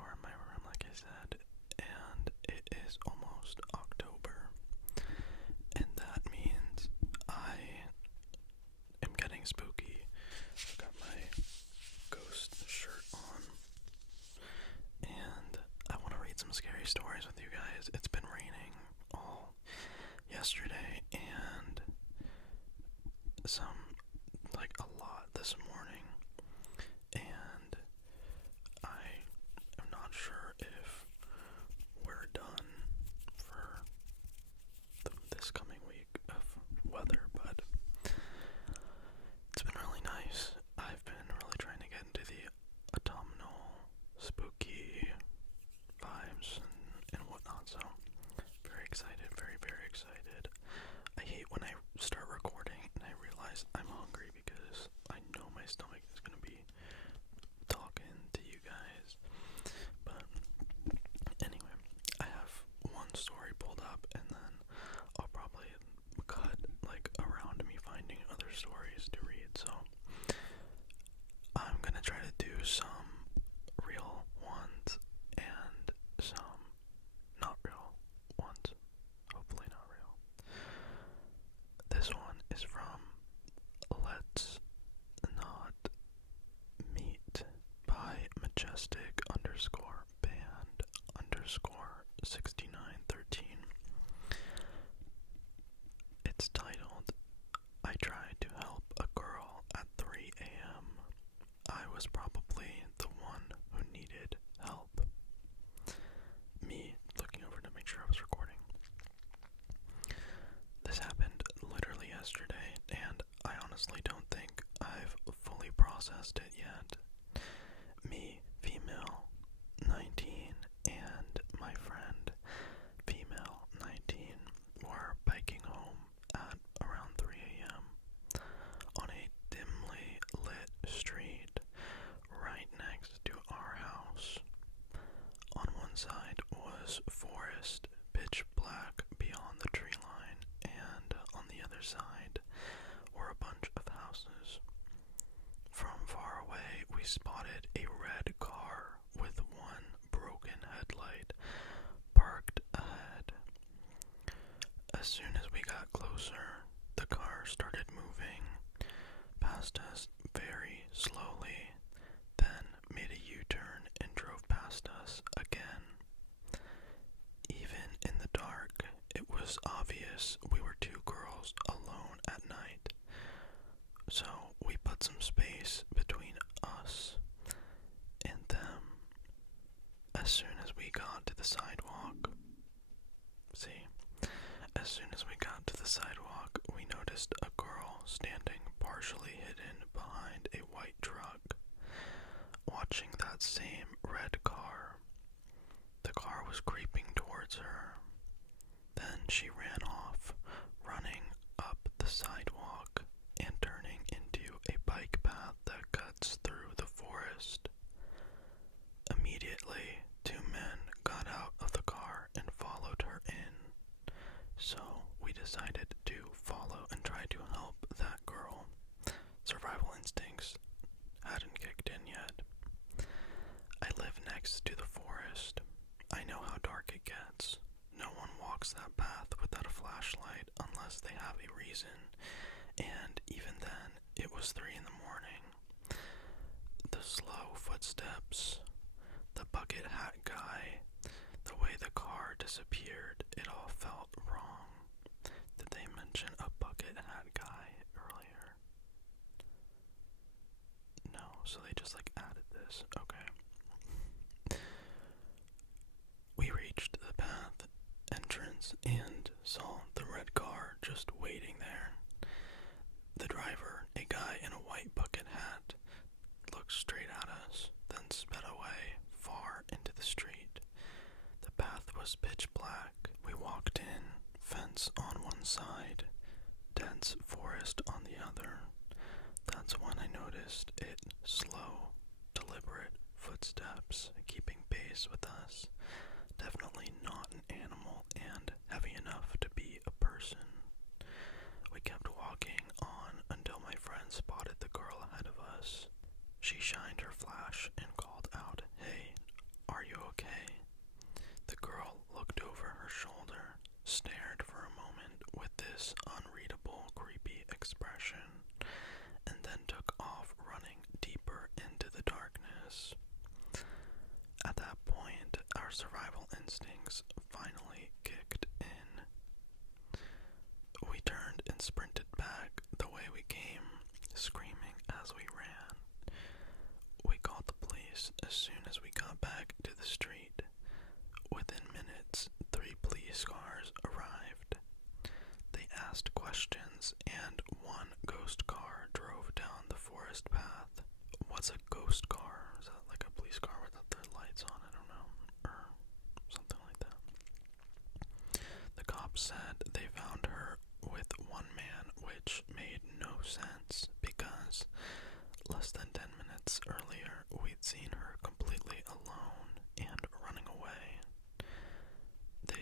were in my room, like I said, and it is almost October, and that means I am getting spooky. I've got my ghost shirt on, and I want to read some scary stories with you guys. It's been raining all yesterday, and a lot this morning, and I am not sure if we're done for this coming week of weather, but it's been really nice. I've been really trying to get into the autumnal, spooky vibes and whatnot, so very excited, very, very excited. I hate when I start recording and I realize I'm hungry because I know my stomach is going to be talking to you guys. But anyway, I have one story pulled up, and then I'll probably cut around me finding other stories to read. So I'm gonna try to do some real ones and some not real ones. Hopefully not real. This one is from Let's Not Meet by Majestic_band_6913. It's titled, I Tried to Help a Girl at 3 a.m. I was probably the one who needed help. Me looking over to make sure I was recording. This happened literally yesterday, and I honestly don't think I've fully processed it yet. Me, female, 19, and my friend, female, 19, were biking home at around 3 a.m. on a dimly lit street right next to our house. On one side was forest, pitch black beyond the tree line, and on the other side were a bunch of houses. From far away, we spotted a red car with one broken headlight parked ahead. As soon as we got closer, the car started moving past us very slowly, then made a U-turn and drove past us again. Even in the dark, it was obvious we were two girls alone at night, so we put some space between us and them. As soon as we got to the sidewalk, we noticed a girl standing partially hidden behind a white truck, watching that same red car. The car was creeping towards her. Then she ran off, running up the sidewalk and turning into a bike path that cuts through the forest. Immediately, two men got out of the car and followed her in. So we decided to follow and try to help that girl. Survival instincts hadn't kicked in yet. I live next to the forest. I know how dark it gets. No one walks that path without a flashlight unless they have a reason, and even then, it was 3 in the morning. The slow footsteps, the bucket hat guy, the way the car disappeared, it all felt wrong. Did they mention a bucket hat guy earlier? No, so they just added this. Okay. We reached the path entrance and saw the red car just waiting there. The driver, a guy in a white bucket hat, looked straight at us, then sped away far into the street. The path was pitch black. We walked in, fence on one side, dense forest on the other. That's when I noticed it, slow, deliberate footsteps keeping pace with us. Definitely not an animal and heavy enough to be a person. We kept walking on until my friend spotted the girl ahead of us. She shined her flash and called out, "Hey, are you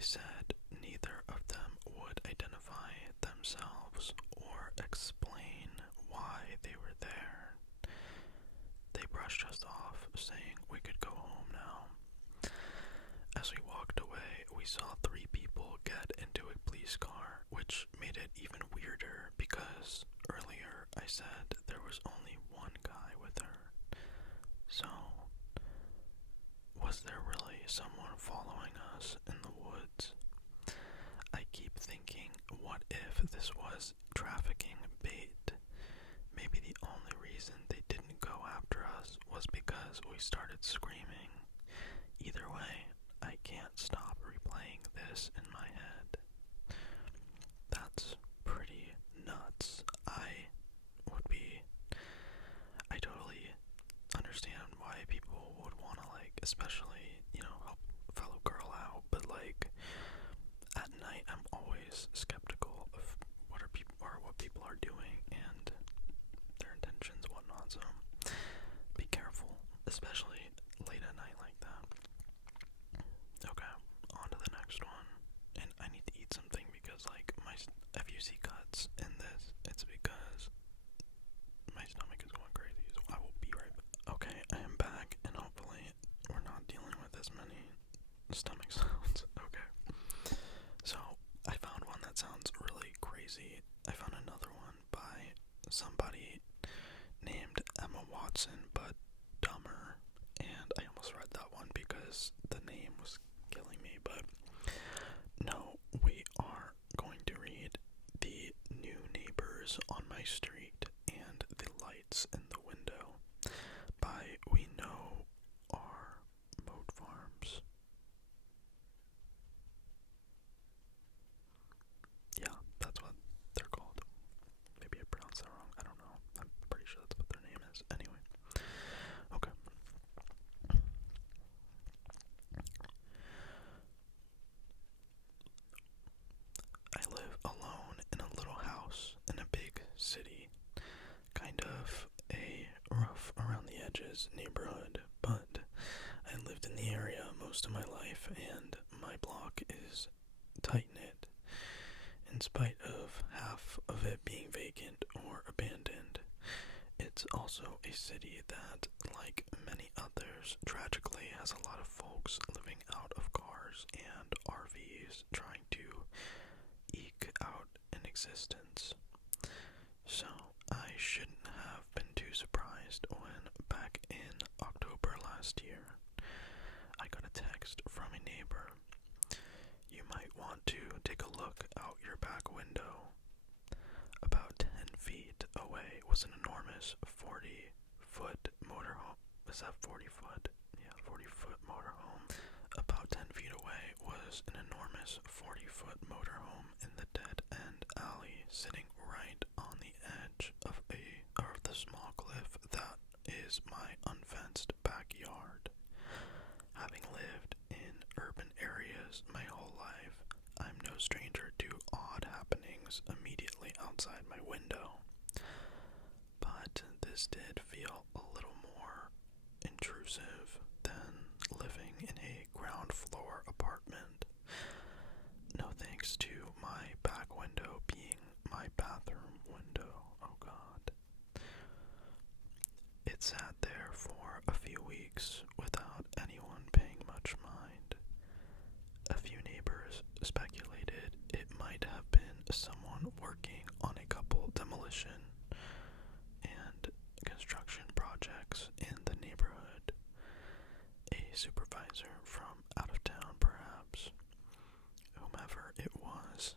said neither of them would identify themselves or explain why they were there. They brushed us off, saying we could go home now. As we walked away, we saw 3 people get into a police car, which made it even weirder because earlier I said there was only one guy with her. So, was there really someone following us in the woods? I keep thinking, what if this was trafficking bait? Maybe the only reason they didn't go after us was because we started screaming. Either way, I can't stop replaying this in my head. That's pretty nuts. I totally understand why people would want to, like, especially, help a fellow girl out, but, like, at night I'm always skeptical of what people are doing and their intentions, whatnot, so be careful, especially late at night like that. Okay, on to the next one. And I need to eat something because, like, if you see cuts in this, it's because my stomach is going crazy, so I will be right back. Okay, I am back, and hopefully we're not dealing with as many stomach sounds. Okay. So, I found one that sounds really crazy. I found another one by somebody named Emma Watson, but dumber. And I almost read that one because the name was killing me, but no, we are going to read The New Neighbors on My Street and the Lights in the Window by We Know Our Moat Farms. Yeah, that's what they're called. Maybe I pronounced that wrong. I don't know. I'm pretty sure that's what their name is. Anyway. Okay. I live alone in a little house in a big city. Kind of a rough around the edges neighborhood, but I lived in the area most of my life and my block is tight-knit. In spite of half of it being vacant or abandoned, it's also a city that, like many others, tragically has a lot of folks living out of cars and RVs trying to eke out an existence. So, I shouldn't have been too surprised when, back in October last year, I got a text from a neighbor. You might want to take a look out your back window. About 10 feet away was an enormous 40-foot motorhome. Is that 40 foot? Yeah, 40-foot motorhome. About 10 feet away was an enormous 40-foot motorhome in the dead-end alley, sitting right on the edge of the small cliff that is my unfenced backyard. Having lived in urban areas my whole life, I'm no stranger to odd happenings immediately outside my window. But this did feel a little more intrusive than living in a ground floor apartment. No thanks to my back window being my bathroom window. Oh God. It sat there for a few weeks without anyone paying much mind. A few neighbors speculated it might have been someone working on a couple demolition and construction projects in the neighborhood. A supervisor from out of town, perhaps. Whomever it was,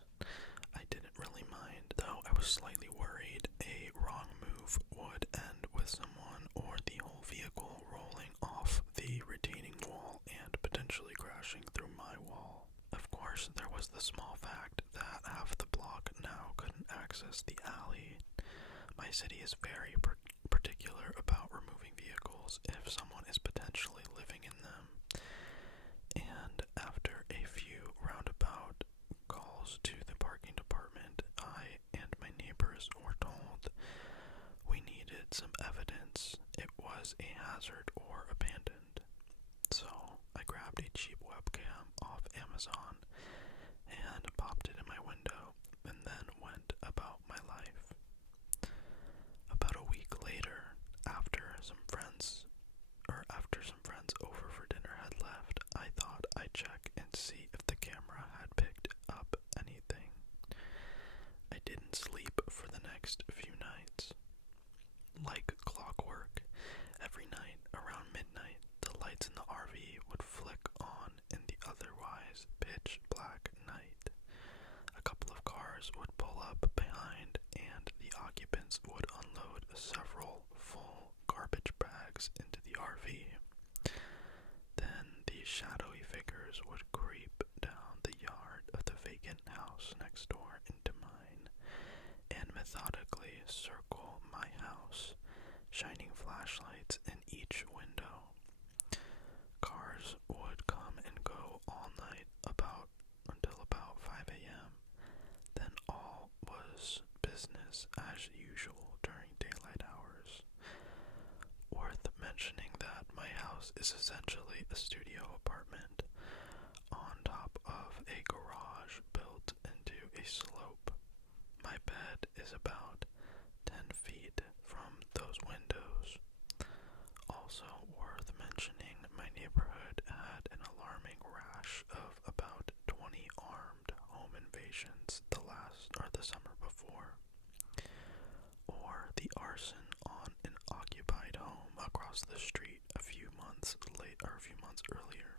I didn't really mind, though I was slightly worried a wrong move would end with someone or the whole vehicle rolling off the retaining wall and potentially crashing through my wall. Of course, there was the small fact that half the block now couldn't access the alley. My city is very particular about removing vehicles if someone is potentially living in them. And after a few roundabout calls to the parking department, I and my neighbors were told we needed some evidence it was a hazard or abandoned. So I grabbed a cheap webcam off Amazon dropped it in my window, and then went about my life. About a week later, after some friends over for dinner had left, I thought I'd check and see if the camera had picked up anything. I didn't sleep for the next few nights. Like clockwork, every night around midnight, the lights in the RV would flick on in the otherwise pitch black night. A couple of cars would pull up behind, and the occupants would unload several full garbage bags into the RV. Then these shadowy figures would creep down the yard of the vacant house next door into mine, and methodically circle my house, shining flashlights in each window. Cars would come and go all night until about 5 a.m. Then all was business as usual during daylight hours. Worth mentioning that my house is essentially a studio apartment on top of a garage built into a slope. My bed is about 10 feet from those windows. Also worth mentioning, my neighborhood had an alarming rash of about 20 armed home invasions the summer before, or the arson on an occupied home across the street a few months earlier.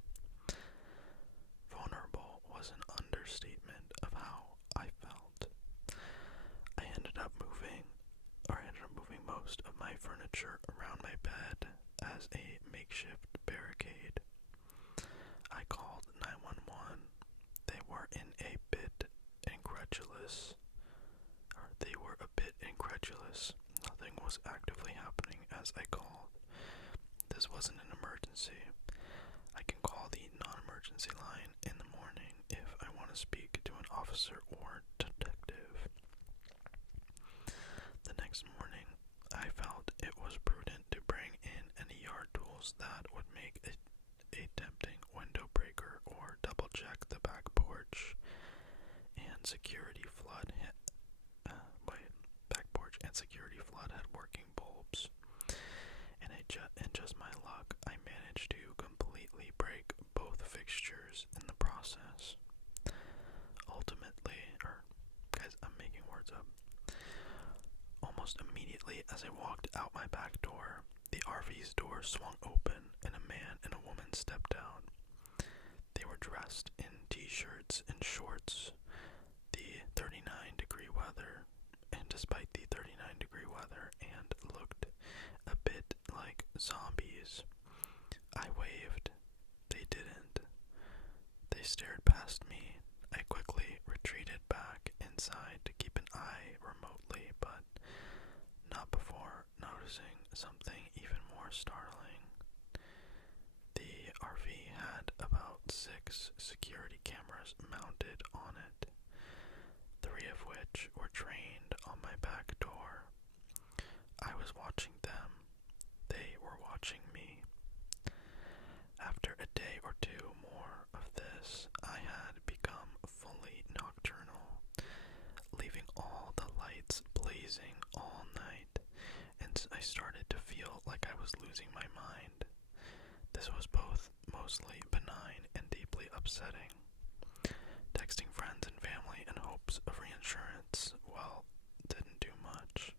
Vulnerable was an understatement of how I felt. I ended up moving most of my furniture around my bed as a makeshift barricade. I called 911. They were a bit incredulous. Nothing was actively happening as I called. This wasn't an emergency. I can call the non-emergency line in the morning if I want to speak to an officer or detective. The next morning, I felt it was prudent to bring in any yard tools that would make a tempting window breaker or double check the back porch and security flood had working bulbs. And in just my luck, I managed to completely break both fixtures in the process. I'm making words up. Almost immediately as I walked out my back door, the RV's door swung open and a man and a woman stepped out. They were dressed in t-shirts and shorts. Despite the 39-degree weather, and looked a bit like zombies. I waved. They didn't. They stared past me. I quickly retreated back inside to keep an eye remotely, but not before noticing something even more startling. The RV had about 6 security cameras mounted on it, 3 of which were trained on my back door. I was watching them. They were watching me. After a day or two more of this, I had become fully nocturnal, leaving all the lights blazing all night, and I started to feel like I was losing my mind. This was both mostly benign and deeply upsetting. Texting friends and family in hopes of reinsurance, didn't do much.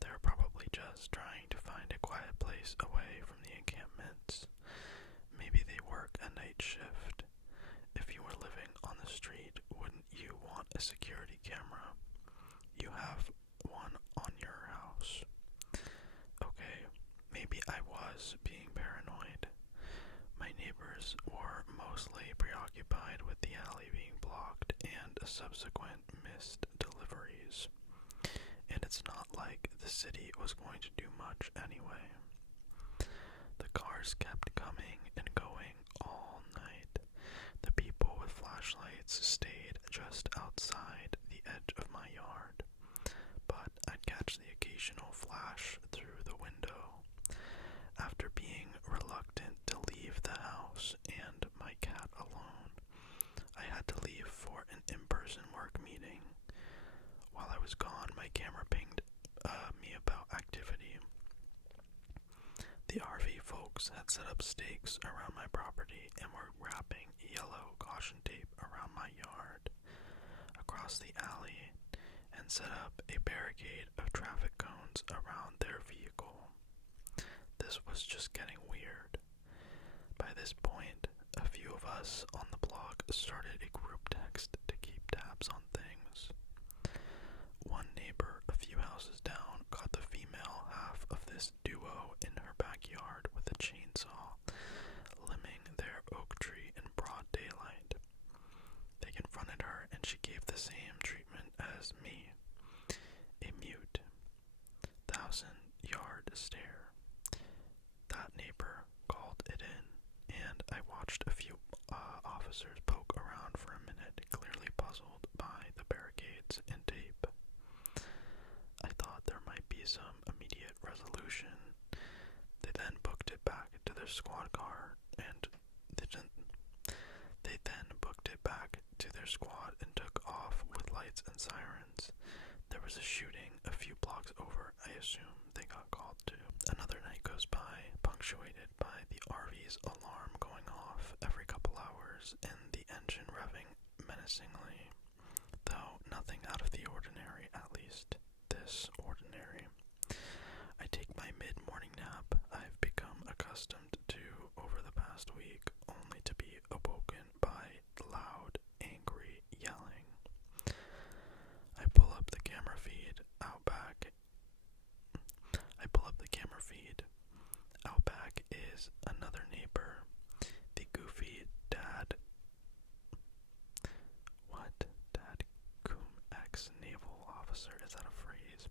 They were probably just trying to find a quiet place away from the encampments. Maybe they work a night shift. If you were living on the street, wouldn't you want a security camera? You have one on your house. Okay, maybe I was being paranoid. My neighbors were mostly preoccupied with the alley being blocked and subsequent missed deliveries. And it's not like the city was going to do much anyway. The cars kept coming and going all night. The people with flashlights stayed just outside the edge of my yard, but I'd catch the occasional flash through the window. After being reluctant to leave the house and my cat alone, I had to leave for an in-person work meeting. While I was gone, my camera pinged me about activity. The RV folks had set up stakes around my property and were wrapping yellow caution tape around my yard, across the alley, and set up a barricade of traffic cones around their vehicle. This was just getting weird. By this point, a few of us on the block started a group text to keep tabs on things. One neighbor a few houses down caught the female half of this duo in her backyard with a chainsaw, limbing their oak tree in broad daylight. They confronted her and she gave the same treatment as me. A mute, 1,000-yard stare. That neighbor called it in, and I watched a few officers poke around for a minute, clearly puzzled by the barricades and tape. I thought there might be some immediate resolution. They then booked it back to their squad car, and they then booked it back to their squad and took off with lights and sirens. There was a shooting a few blocks over. I assume they got called to. Another night goes by, punctuated by the RV's alarm going off every couple hours and the engine revving menacingly. Though nothing out of the ordinary, at least this ordinary. I take my mid-morning nap I've become accustomed to over the past week, only to be awoken by loud, angry yelling. I pull up the camera feed out back. Out back is another neighbor, the goofy Dad Coom ex-naval officer, is that a phrase?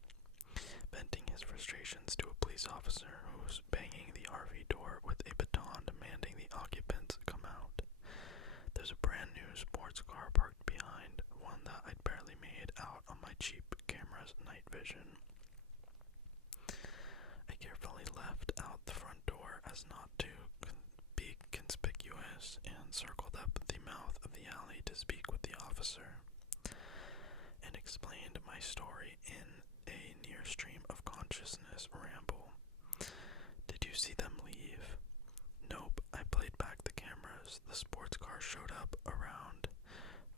Venting his frustrations to a police officer who's banging the RV door with a baton demanding the occupants come out. There's a brand new sports car parked behind, one that I'd barely made out on my cheap camera's night vision. I carefully left out the front door as not to be conspicuous and circled up the mouth of the alley to speak with the officer, and explained my story in a near stream of consciousness ramble. Did you see them leave? Nope, I played back the cameras. The sports car showed up around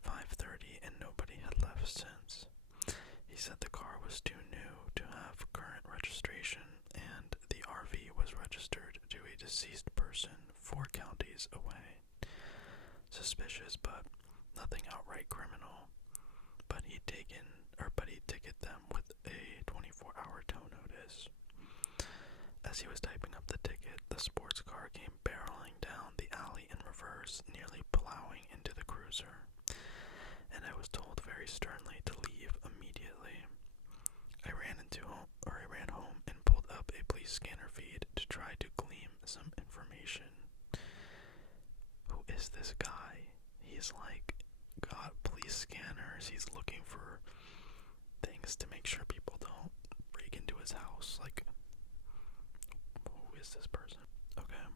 5:30 and nobody had left since. He said the car was too new to have current registration and the RV was registered to a deceased person 4 counties away. Suspicious, but nothing outright criminal. But he'd ticket them with a 24-hour tow notice. As he was typing up the ticket, the sports car came barreling down the alley in reverse, nearly plowing into the cruiser, and I was told very sternly to leave immediately. I ran home and pulled up a police scanner feed to try to glean some information. Who is this guy? He's like got police scanners. He's looking for things to make sure people don't break into his house. Like, who is this person? Okay.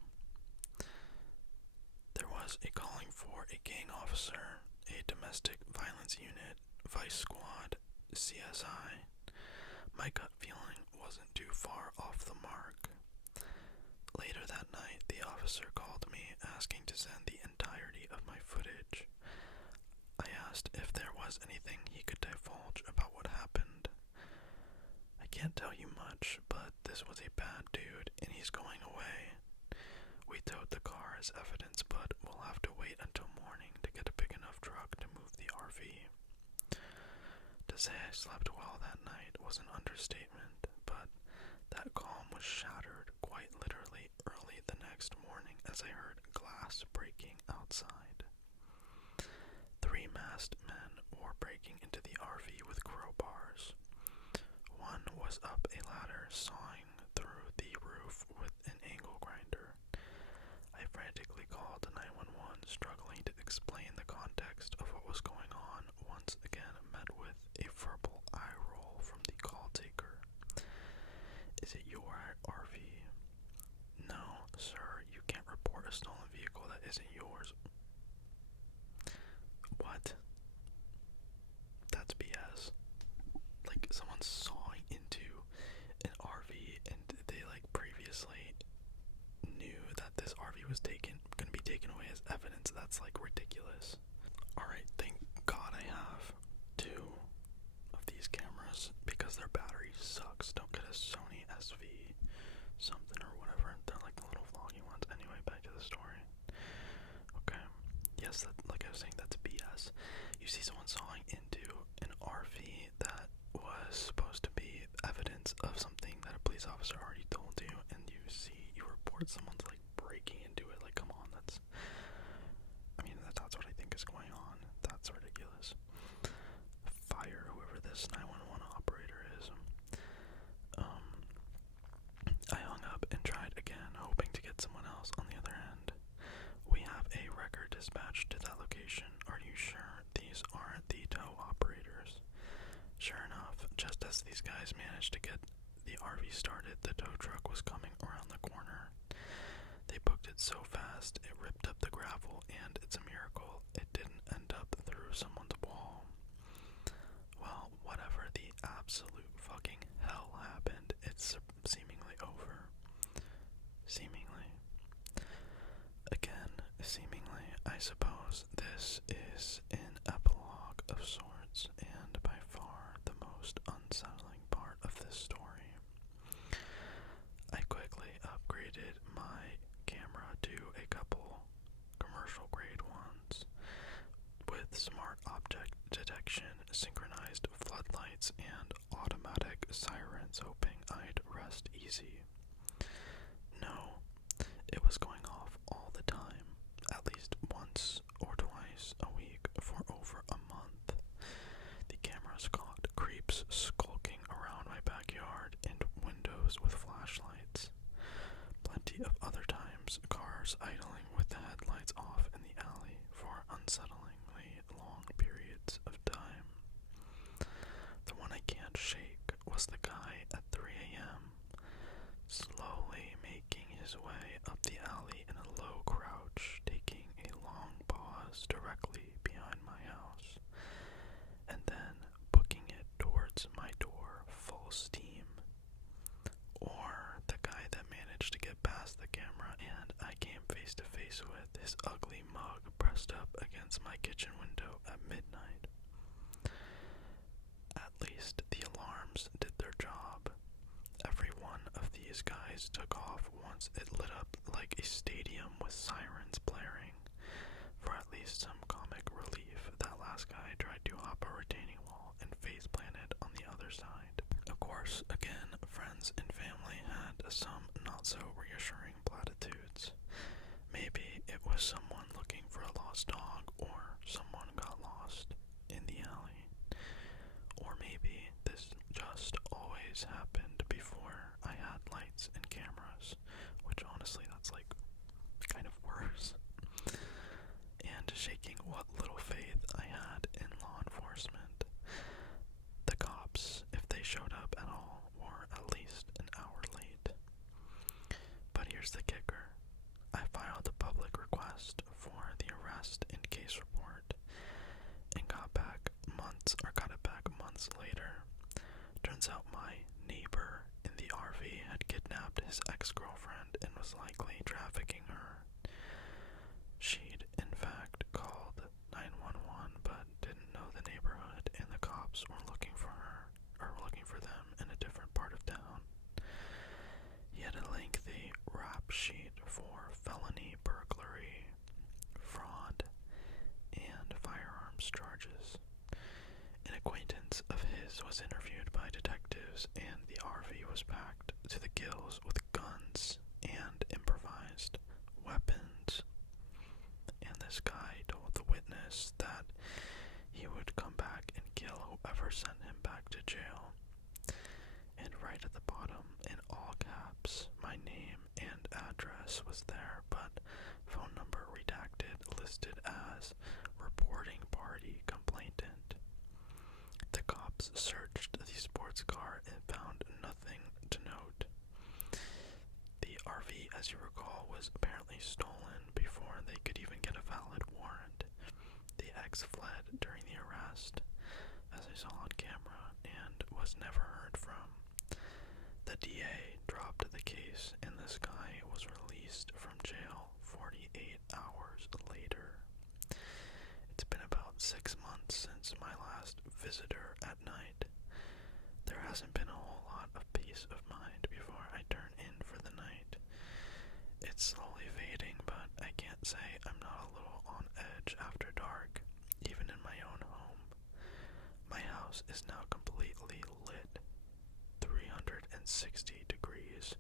There was a calling for a gang officer, a domestic violence unit, vice squad, CSI. My gut feeling wasn't too far off the mark. Later that night, the officer called me asking to send the entirety of my footage. I asked if there was anything he could divulge about what happened. I can't tell you much, but this was a bad dude, and he's going away. We towed the car as evidence, but we'll have to wait until morning to get a big enough truck to move the RV. To say I slept well that night was an understatement, but that calm was shattered quite literally early the next morning as I heard glass breaking outside. 3 masked men were breaking into the RV with crowbars. One was up a ladder, sawing through the roof with an angle grinder. I frantically called 911, struggling to explain the context of what was going on, once again met with a verbal eye roll from the call taker. Is it your RV? No, sir, you can't report a stolen vehicle that isn't yours. What? BS. Like, someone's sawing into an RV and they like previously knew that this RV was gonna be taken away as evidence. That's like ridiculous. Alright, thank God I have two of these cameras because their battery sucks. Don't get a Sony SV something or whatever. They're like the little vlogging ones. Anyway, back to the story. Okay. Yes, that, like I was saying, that's BS. You see someone sawing into an RV that was supposed to be evidence of something that a police officer already told you, and you report someone's like breaking into it. Like, come on, that's what I think is going on. That's ridiculous. Fire whoever this 911 operator is. I hung up and tried again, hoping to get someone else on the other end. We have a record dispatched to that location. Are you sure these aren't the tow operators? Sure enough, just as these guys managed to get the RV started, the tow truck was coming around the corner. They booked it so fast, it ripped up the gravel, and it's a miracle it didn't end up through someone's wall. Well, whatever the absolute fucking hell happened, it's seemingly over. Seemingly. Again, seemingly, I suppose this is an epilogue of sorts, and by far the most unsettling part of this story. I quickly upgraded my camera to a couple commercial grade ones with smart object detection, synchronized floodlights, and automatic sirens, hoping I'd rest easy. No, it was going off all the time, at least once or twice a week for over a month. The cameras caught creeps skulking around my backyard and windows with flashlights. Plenty of other times, cars idling with the headlights off in the alley for unsettlingly long periods of time. The one I can't shake was the guy at 3 a.m., slowly making his way up the alley in a low crouch, taking a long pause directly behind my house, and then booking it towards my door full steam. Or the guy that managed to get past the camera and I came face to face with, his ugly mug pressed up against my kitchen window at midnight. At least the alarms did their job. Every one of these guys took off once it lit up like a stadium with sirens blaring. For at least some comic relief, that last guy tried to hop a retaining wall and face planted on the other side. Of course, again, friends and family had some not so reassuring platitudes. Maybe it was someone looking for a lost dog, or someone got lost in the alley. Or maybe this just always happened before I had lights and cameras, which honestly, that's like kind of worse. And shaking what little faith I had in law enforcement. The cops, if they showed up at all, were at least an hour late. But here's the kicker. I filed a public request for the arrest and case report, and got it back months later. Turns out my neighbor in the RV had kidnapped his ex-girlfriend and was likely trafficking her. She'd, in fact, called 911 but didn't know the neighborhood, and the cops were looking for them in a different part of town. He had a lengthy rap sheet for felony burglary, fraud, and firearms charges. An acquaintance of his was interviewed by detectives, and the RV was packed to the gills with guns and improvised weapons. And this guy told the witness that he would come back and kill whoever sent him back to jail. And right at the bottom, in all caps, my name and address was there, but phone number redacted, listed as reporting party complainant. The cops searched the sports car and found nothing to note. The RV, as you recall, was apparently stolen before they could even get a valid warrant. The ex fled during the arrest, as I saw on camera. was never heard from. The DA dropped the case, and this guy was released from jail 48 hours later. It's been about 6 months since my last visitor at night. There hasn't been a whole lot of peace of mind before I turn in for the night. It's slowly fading, but I can't say I'm not a little on edge after dark, even in my own home. My house is now completely lit, 360 degrees,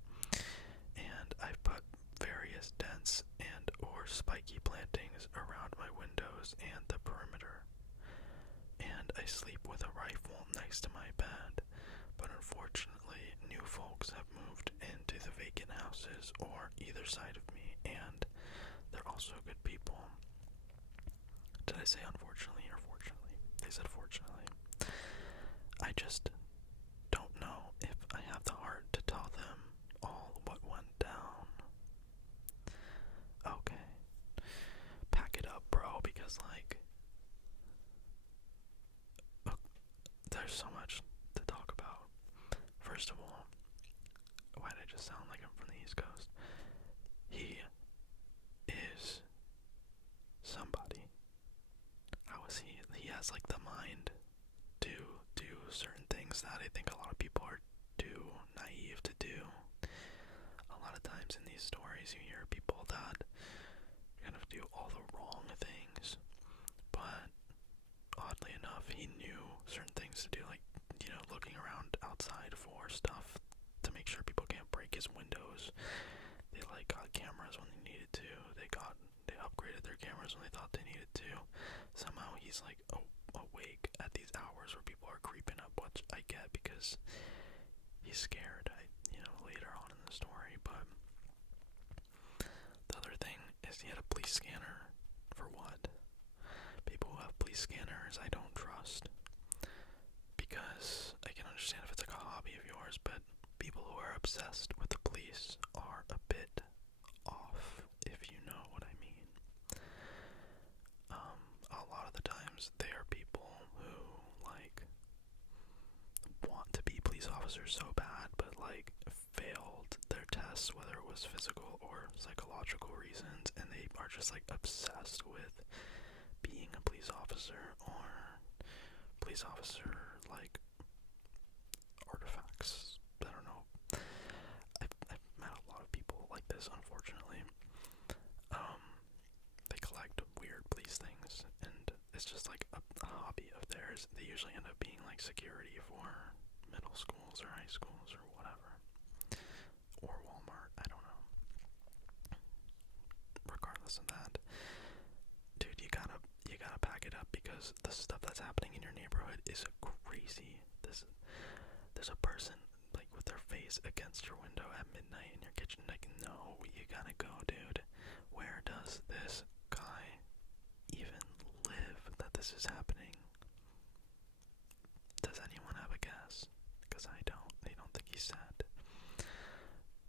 and I've put various dense and or spiky plantings around my windows and the perimeter. And I sleep with a rifle next to my bed, but unfortunately new folks have moved into the vacant houses or either side of me, and they're also good people. Did I say unfortunately or fortunately? They said fortunately. I just don't know if I have the heart to tell them all what went down. Okay. Pack it up, bro, because, like, there's so much to talk about. First of all, why did I just sound like I'm from the East Coast? He is somebody. How is he? He has, like, the mind to do certain things that I think a lot of people are too naive to do. A lot of times in these stories, you hear people that kind of do all the wrong things, but oddly enough, he knew certain things to do, like, looking around outside for stuff to make sure people can't break his windows. They, like, got cameras when they needed to. They upgraded their cameras when they thought they needed to. Somehow he's, like, awake at these hours where people are creeping up, which I get because he's scared, later on in the story. But the other thing is he had a police scanner. For what? People who have police scanners I don't trust, because I can understand if it's like a hobby of yours, but people who are obsessed with the police are a bit off, if you know what I mean. A lot of the times they are people who, like, want to be police officers so bad, but, like, failed their tests, whether it was physical or psychological reasons, and they are just, like, obsessed with being a police officer or police officer, like, artifacts. I don't know. I've met a lot of people like this, unfortunately. They collect weird police things, and it's just like a hobby of theirs. They usually end up being like security for middle schools or high schools or whatever. Or Walmart, I don't know. Regardless of that, dude, you gotta pack it up, because the stuff that's happening in your neighborhood is crazy. There's a person, like, with their face against your window at midnight in your kitchen. Like, no, you gotta go, dude. Where does this guy even live that this is happening? Does anyone have a guess? Because I don't. They don't think he said.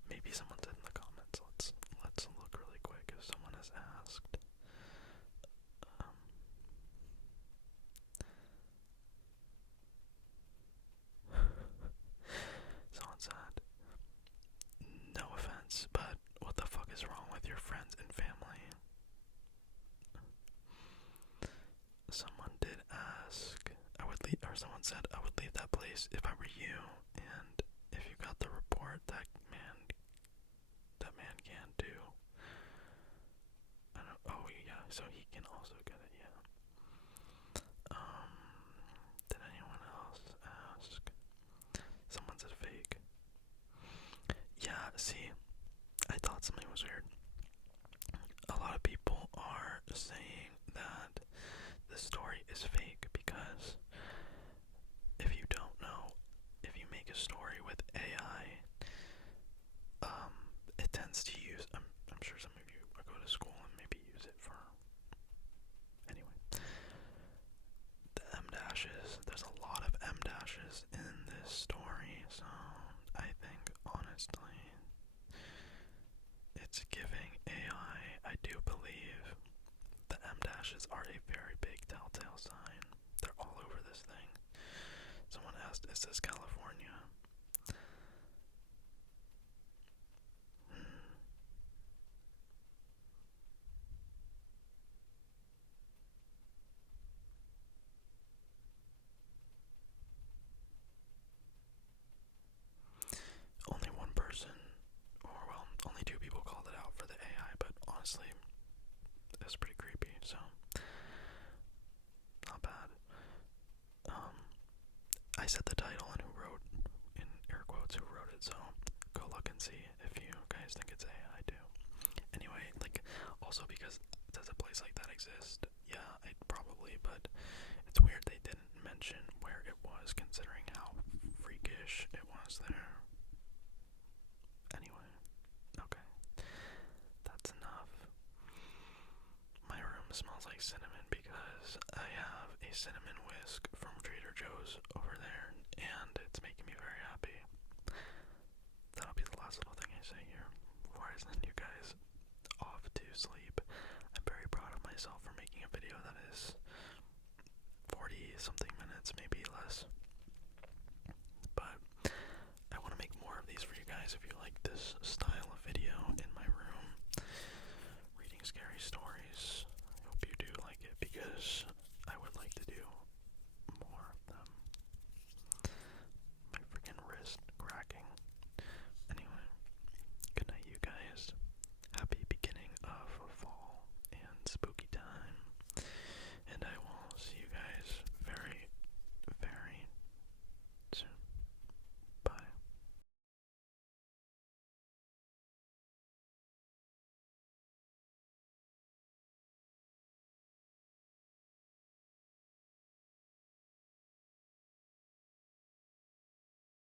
Maybe someone said in the comments. Let's look really quick if someone has asked. Someone said, no offense, but what the fuck is wrong with your friends and family? Someone did ask, someone said, I would leave that place if I were you, and if you got the report, that man can do. Oh yeah, so he can also get it, yeah. Did anyone else ask? Someone said fake. Yeah, see, I thought something was weird. A lot of people are saying that the story is fake because if you don't know, if you make a story with AI, it tends to use, I'm sure some of you go to school and maybe use it for, anyway, the M dashes. There's a lot of M dashes in this story, so I think, honestly, it's giving AI. I do believe the M dashes are a very big telltale sign. They're all over this thing. Someone asked Is this California? Only one person, or well, only two people called it out for the AI, but honestly, it was pretty creepy, so not bad. I said the title and who wrote, in air quotes, who wrote it, so go look and see if you guys think it's AI too. Anyway, like, also because does a place like that exist? Yeah, probably, but it's weird they didn't mention where it was, considering how freakish it was there. Anyway, okay, that's enough. My room smells like cinnamon because I have a cinnamon whisk from Trader Joe's over there, and it's making me very happy. That'll be the last little thing I say here before I send you guys off to sleep. I'm very proud of myself for making a video that is 40 something minutes, maybe less. But I want to make more of these for you guys if you like this style of video in